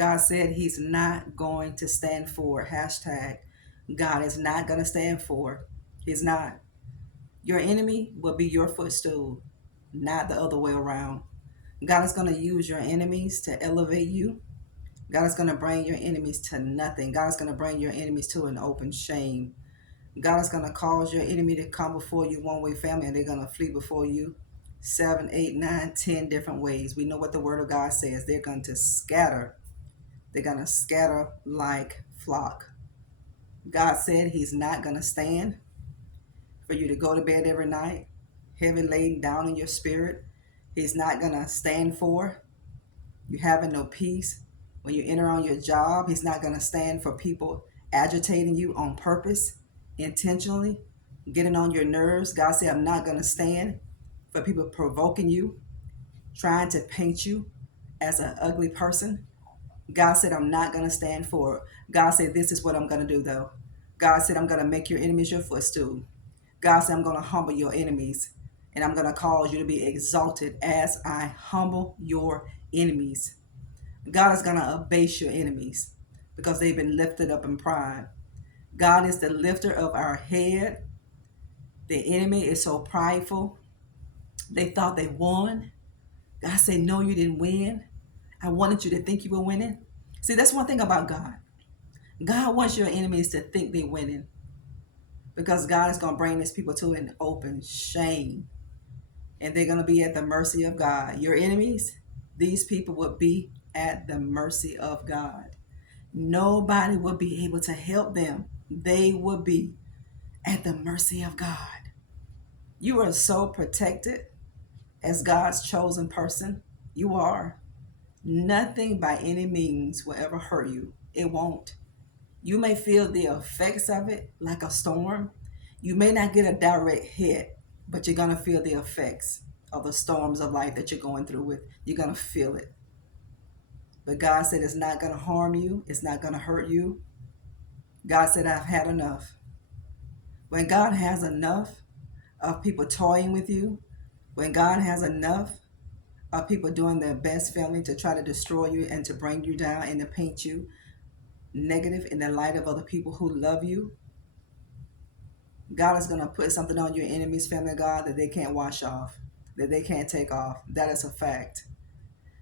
God said he's not going to stand for. Hashtag God is not going to stand for. He's not. Your enemy will be your footstool, not the other way around. God is going to use your enemies to elevate you. God is going to bring your enemies to nothing. God is going to bring your enemies to an open shame. God is going to cause your enemy to come before you one way, family, and they're going to flee before you 7, 8, 9, 10 different ways. We know what the word of God says. They're going to scatter. They're going to scatter like flock. God said he's not going to stand for you to go to bed every night, heavy laden down in your spirit. He's not going to stand for you having no peace when you enter on your job. He's not going to stand for people agitating you on purpose, intentionally, getting on your nerves. God said, I'm not going to stand for people provoking you, trying to paint you as an ugly person. God said, I'm not going to stand for it. God said, this is what I'm going to do, though. God said, I'm going to make your enemies your footstool. God said, I'm going to humble your enemies, and I'm going to cause you to be exalted as I humble your enemies. God is going to abase your enemies because they've been lifted up in pride. God is the lifter of our head. The enemy is so prideful. They thought they won. God said, no, you didn't win. I wanted you to think you were winning. See, that's one thing about God. God wants your enemies to think they're winning because God is going to bring these people to an open shame, and they're going to be at the mercy of God. Your enemies, these people will be at the mercy of God. Nobody will be able to help them. They will be at the mercy of God. You are so protected as God's chosen person. You are. Nothing by any means will ever hurt you. It won't. You may feel the effects of it like a storm. You may not get a direct hit, but you're going to feel the effects of the storms of life that you're going through with. You're going to feel it. But God said it's not going to harm you. It's not going to hurt you. God said, I've had enough. When God has enough of people toying with you, when God has enough of people doing their best, family, to try to destroy you and to bring you down and to paint you negative in the light of other people who love you, God is going to put something on your enemies, family, God, that they can't wash off, that they can't take off. That is a fact.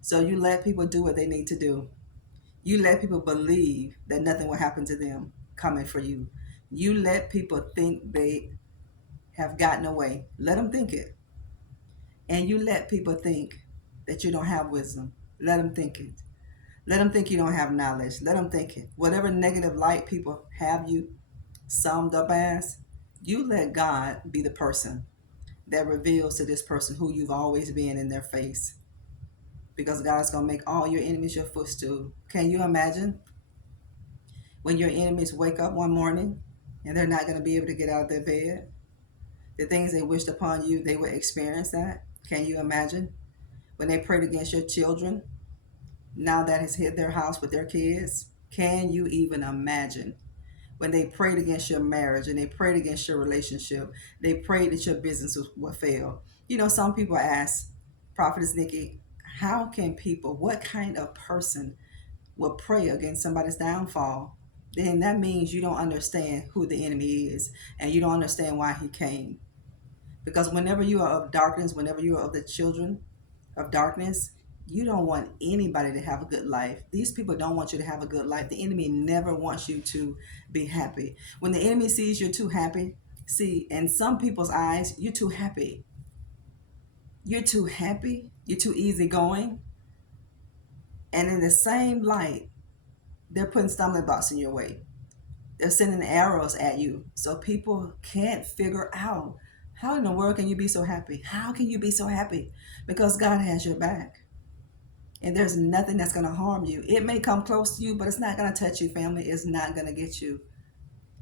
So you let people do what they need to do. You let people believe that nothing will happen to them coming for you. You let people think they have gotten away. Let them think it. And you let people think that you don't have wisdom. Let them think it. Let them think you don't have knowledge. Let them think it. Whatever negative light people have you summed up as, you let God be the person that reveals to this person who you've always been in their face. Because God's going to make all your enemies your footstool. Can you imagine when your enemies wake up one morning and they're not going to be able to get out of their bed? The things they wished upon you, they would experience that. Can you imagine? When they prayed against your children, now that has hit their house with their kids. Can you even imagine? When they prayed against your marriage and they prayed against your relationship, they prayed that your business would fail. You know, some people ask, Prophetess Nikki, how can people, what kind of person will pray against somebody's downfall? Then that means you don't understand who the enemy is and you don't understand why he came. Because whenever you are of darkness, whenever you are of the children of darkness, you don't want anybody to have a good life. These people don't want you to have a good life. The enemy never wants you to be happy. When the enemy sees you're too happy, see, in some people's eyes, you're too happy. You're too happy. You're too easygoing. And in the same light, they're putting stumbling blocks in your way. They're sending arrows at you. So people can't figure out, how in the world can you be so happy? How can you be so happy? Because God has your back. And there's nothing that's going to harm you. It may come close to you, but it's not going to touch you, family. It's not going to get you.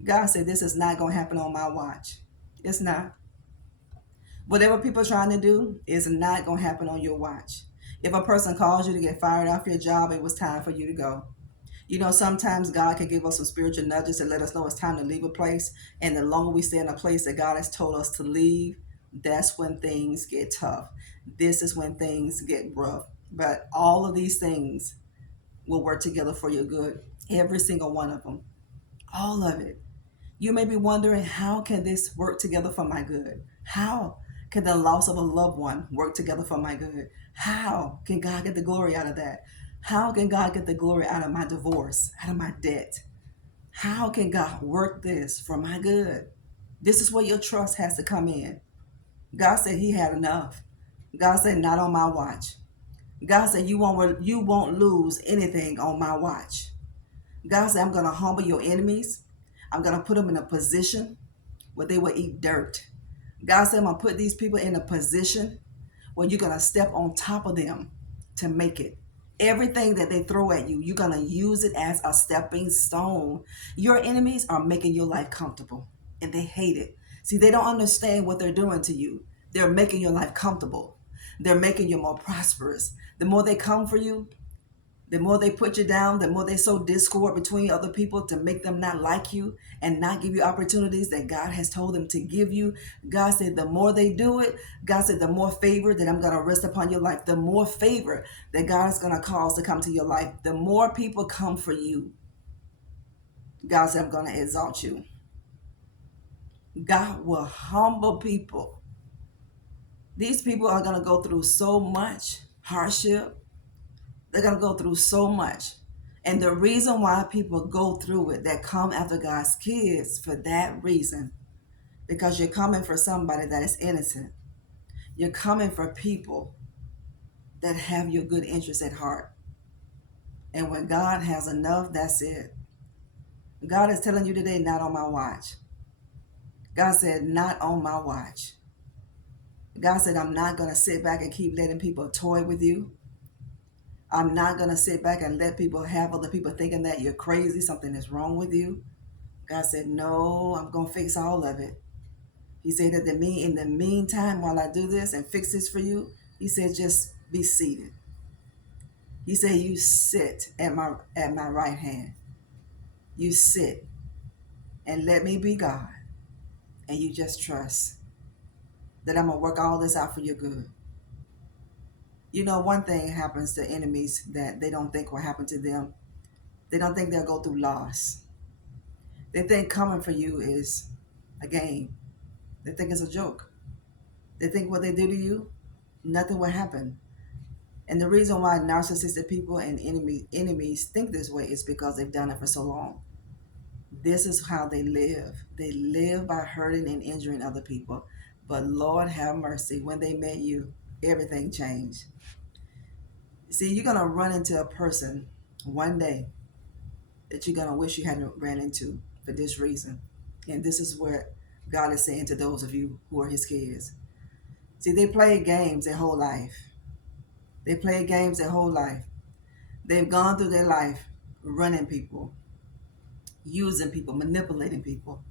God said this is not going to happen on my watch. It's not. Whatever people are trying to do is not going to happen on your watch. If a person calls you to get fired off your job, it was time for you to go. You know, sometimes God can give us some spiritual nudges to let us know it's time to leave a place. And the longer we stay in a place that God has told us to leave, that's when things get tough. This is when things get rough. But all of these things will work together for your good. Every single one of them. All of it. You may be wondering, how can this work together for my good? How can the loss of a loved one work together for my good? How can God get the glory out of that? How can God get the glory out of my divorce, out of my debt? How can God work this for my good? This is where your trust has to come in. God said he had enough. God said, not on my watch. God said, you won't lose anything on my watch. God said, I'm going to humble your enemies. I'm going to put them in a position where they will eat dirt. God said, I'm going to put these people in a position where you're going to step on top of them to make it. Everything that they throw at you, you're going to use it as a stepping stone. Your enemies are making your life comfortable, and they hate it. See, they don't understand what they're doing to you. They're making your life comfortable. They're making you more prosperous. The more they come for you, the more they put you down, the more they sow discord between other people to make them not like you and not give you opportunities that God has told them to give you. God said, the more they do it, God said, the more favor that I'm going to rest upon your life, the more favor that God is going to cause to come to your life, the more people come for you. God said, I'm going to exalt you. God will humble people. These people are going to go through so much hardship. They're going to go through so much. And the reason why people go through it, that come after God's kids, for that reason, because you're coming for somebody that is innocent. You're coming for people that have your good interests at heart. And when God has enough, that's it. God is telling you today, not on my watch. God said, not on my watch. God said, I'm not going to sit back and keep letting people toy with you. I'm not going to sit back and let people have other people thinking that you're crazy, something is wrong with you. God said, no, I'm going to fix all of it. He said that in the meantime, while I do this and fix this for you, he said, just be seated. He said, you sit at my right hand. You sit and let me be God. And you just trust that I'm going to work all this out for your good. You know, one thing happens to enemies that they don't think will happen to them. They don't think they'll go through loss. They think coming for you is a game. They think it's a joke. They think what they do to you, nothing will happen. And the reason why narcissistic people and enemies think this way is because they've done it for so long. This is how they live. They live by hurting and injuring other people. But Lord have mercy, when they met you, everything changed. See, you're going to run into a person one day that you're going to wish you hadn't ran into for this reason. And this is what God is saying to those of you who are his kids. See, they played games their whole life. They played games their whole life. They've gone through their life running people, using people, manipulating people,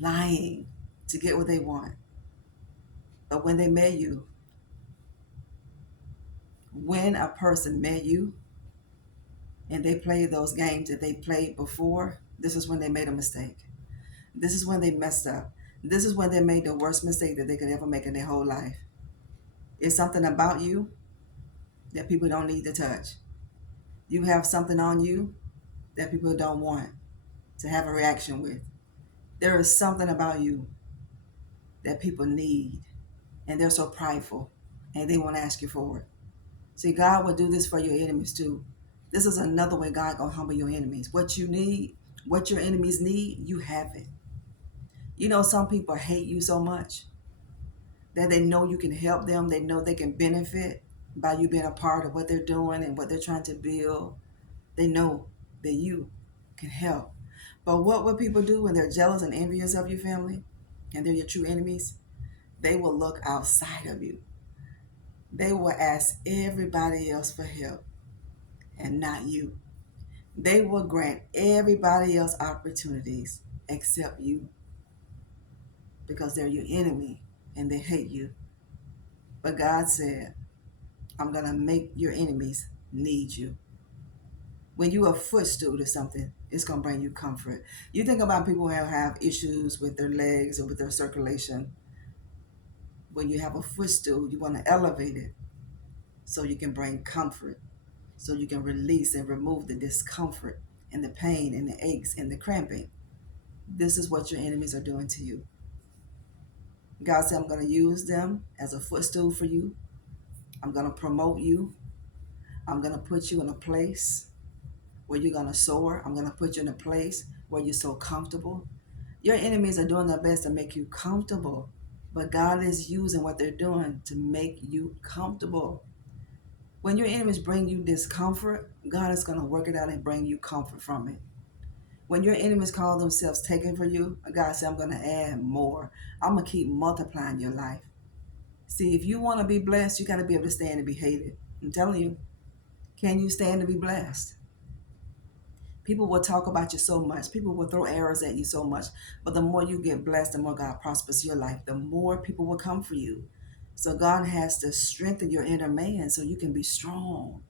lying to get what they want. But when they met you, when a person met you and they played those games that they played before, this is when they made a mistake. This is when they messed up. This is when they made the worst mistake that they could ever make in their whole life. It's something about you that people don't need to touch. You have something on you that people don't want to have a reaction with. There is something about you that people need, and they're so prideful, and they won't ask you for it. See, God will do this for your enemies too. This is another way God gonna humble your enemies. What you need, what your enemies need, you have it. You know, some people hate you so much that they know you can help them. They know they can benefit by you being a part of what they're doing and what they're trying to build. They know that you can help. But what will people do when they're jealous and envious of your family and they're your true enemies? They will look outside of you. They will ask everybody else for help and not you. They will grant everybody else opportunities except you, because they're your enemy and they hate you. But God said, I'm going to make your enemies need you. When you are a footstool to something, it's going to bring you comfort. You think about people who have issues with their legs or with their circulation. When you have a footstool, you want to elevate it so you can bring comfort. so you can release and remove the discomfort and the pain and the aches and the cramping. This is what your enemies are doing to you. God said, I'm going to use them as a footstool for you. I'm going to promote you. I'm going to put you in a place where you're going to soar. I'm going to put you in a place where you're so comfortable. Your enemies are doing their best to make you comfortable, but God is using what they're doing to make you comfortable. When your enemies bring you discomfort, God is going to work it out and bring you comfort from it. When your enemies call themselves taking for you, God said, I'm going to add more. I'm going to keep multiplying your life. See, if you want to be blessed, you got to be able to stand and be hated. I'm telling you, can you stand to be blessed? People will talk about you so much. People will throw arrows at you so much. But the more you get blessed, the more God prospers your life, the more people will come for you. So God has to strengthen your inner man so you can be strong.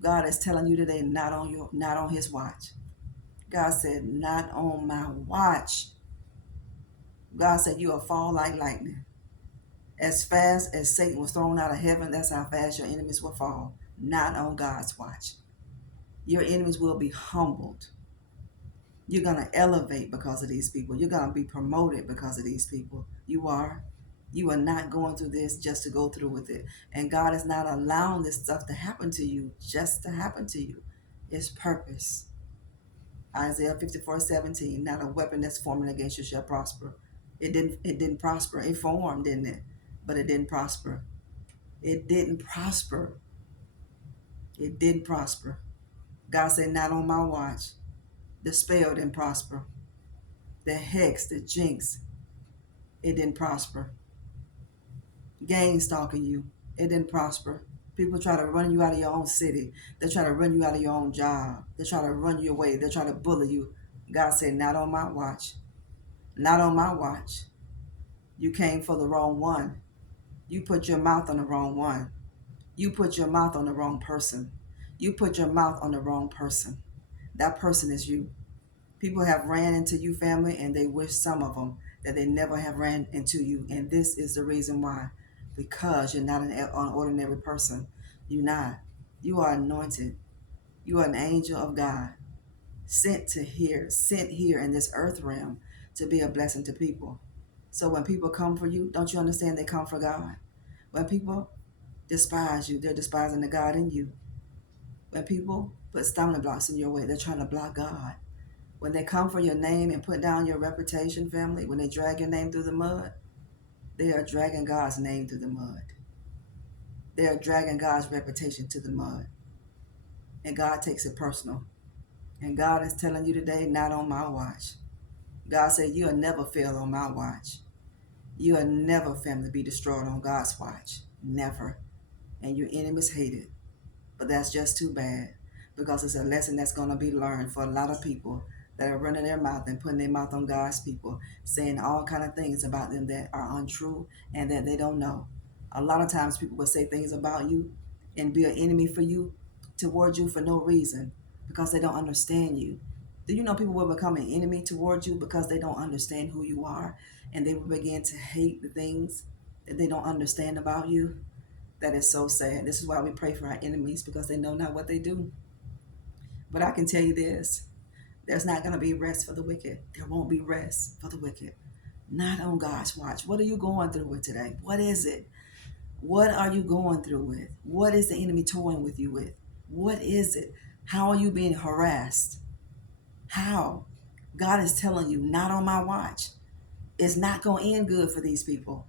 God is telling you today, not on his watch. God said, not on my watch. God said, you'll fall like lightning. As fast as Satan was thrown out of heaven, that's how fast your enemies will fall. Not on God's watch. Your enemies will be humbled. You're going to elevate because of these people. You're going to be promoted because of these people. You are. You are not going through this just to go through with it. And God is not allowing this stuff to happen to you just to happen to you. It's purpose. Isaiah 54:17. Not a weapon that's forming against you shall prosper. It didn't prosper. It formed, didn't it? But it didn't prosper. It didn't prosper. It didn't prosper. God said, not on my watch. The spell didn't prosper. The hex, the jinx, it didn't prosper. Gang stalking you, it didn't prosper. People try to run you out of your own city. They try to run you out of your own job. They try to run you away. They try to bully you. God said, not on my watch. Not on my watch. You came for the wrong one. You put your mouth on the wrong one. You put your mouth on the wrong person. You put your mouth on the wrong person. That person is you. People have ran into you, family, and they wish, some of them, that they never have ran into you. And this is the reason why. Because you're not an ordinary person. You're not. You are anointed. You are an angel of God, sent here in this earth realm to be a blessing to people. So when people come for you, don't you understand they come for God? When people despise you, they're despising the God in you. When people put stumbling blocks in your way, they're trying to block God. When they come for your name and put down your reputation, family, when they drag your name through the mud, they are dragging God's name through the mud. They are dragging God's reputation to the mud. And God takes it personal. And God is telling you today, not on my watch. God said, you'll never fail on my watch. You'll never, family, be destroyed on God's watch. Never. And your enemies hate it. But that's just too bad, because it's a lesson that's going to be learned for a lot of people that are running their mouth and putting their mouth on God's people, saying all kind of things about them that are untrue and that they don't know. A lot of times people will say things about you and be an enemy for you, towards you, for no reason, because they don't understand you. Do you know people will become an enemy towards you because they don't understand who you are, and they will begin to hate the things that they don't understand about you? That is so sad. This is why we pray for our enemies, because they know not what they do. But I can tell you this, there's not going to be rest for the wicked. There won't be rest for the wicked. Not on God's watch. What are you going through with today? What is it? What are you going through with? What is the enemy toying with you with? What is it? How are you being harassed? How? God is telling you, not on my watch. It's not going to end good for these people.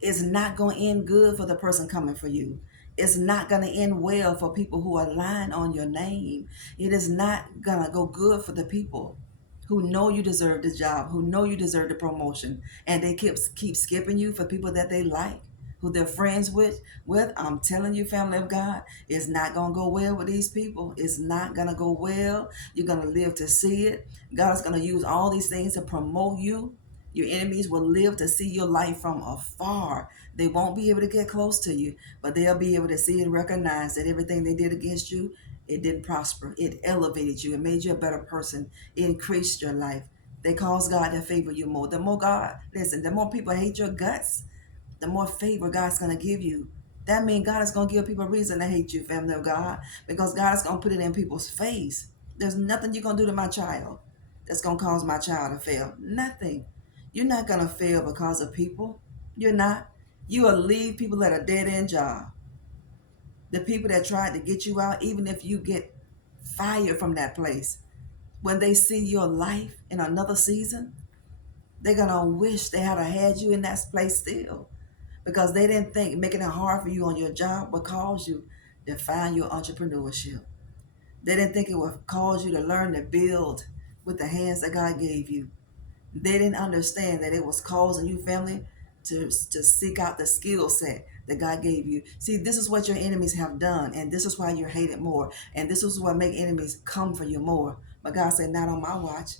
It's not going to end good for the person coming for you. It's not going to end well for people who are lying on your name. It is not going to go good for the people who know you deserve the job, who know you deserve the promotion, and they keep skipping you for people that they like, who they're friends with. I'm telling you, family of God, it's not going to go well with these people. It's not going to go well. You're going to live to see it. God is going to use all these things to promote you. Your enemies will live to see your life from afar. They won't be able to get close to you, but they'll be able to see and recognize that everything they did against you, it didn't prosper. It elevated you. It made you a better person. It increased your life. They caused God to favor you more. The more people hate your guts, the more favor God's going to give you. That means God is going to give people a reason to hate you, family of God, because God is going to put it in people's face. There's nothing you're going to do to my child that's going to cause my child to fail. Nothing. You're not going to fail because of people. You're not. You will leave people at a dead end job. The people that tried to get you out, even if you get fired from that place, when they see your life in another season, they're going to wish they had you in that place still, because they didn't think making it hard for you on your job would cause you to find your entrepreneurship. They didn't think it would cause you to learn to build with the hands that God gave you. They didn't understand that it was causing you, family, to seek out the skill set that God gave you. See, this is what your enemies have done, and this is why you're hated more, and this is what make enemies come for you more. But God said, not on my watch.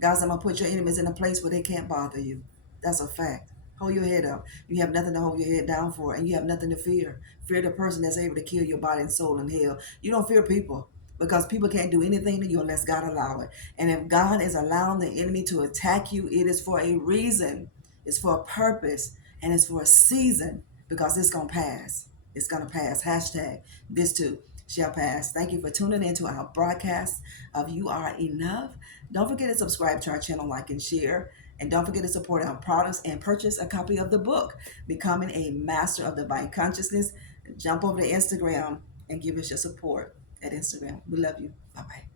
God said, I'm going to put your enemies in a place where they can't bother you. That's a fact. Hold your head up. You have nothing to hold your head down for, and you have nothing to fear. Fear the person that's able to kill your body and soul in hell. You don't fear people, because people can't do anything to you unless God allow it. And if God is allowing the enemy to attack you, it is for a reason. It's for a purpose, and it's for a season, because it's going to pass. It's going to pass. Hashtag this too shall pass. Thank you for tuning into our broadcast of You Are Enough. Don't forget to subscribe to our channel, like and share. And don't forget to support our products and purchase a copy of the book, Becoming a Master of Divine Consciousness. Jump over to Instagram and give us your support at Instagram. We love you. Bye-bye.